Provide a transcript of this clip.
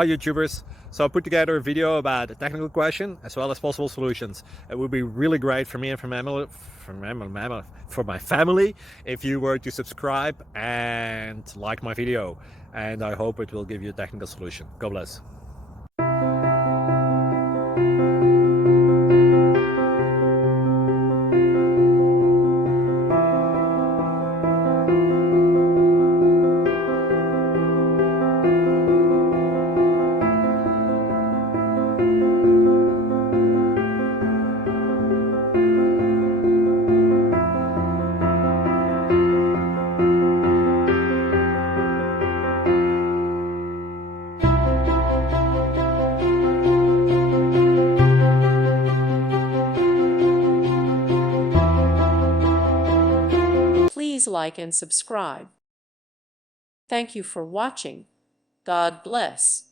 Hi YouTubers! So I put together a video about a technical question as well as possible solutions. It would be really great for me and for my family if you were to subscribe and like my video, and I hope it will give you a technical solution. God bless. Please like and subscribe. Thank you for watching. God bless.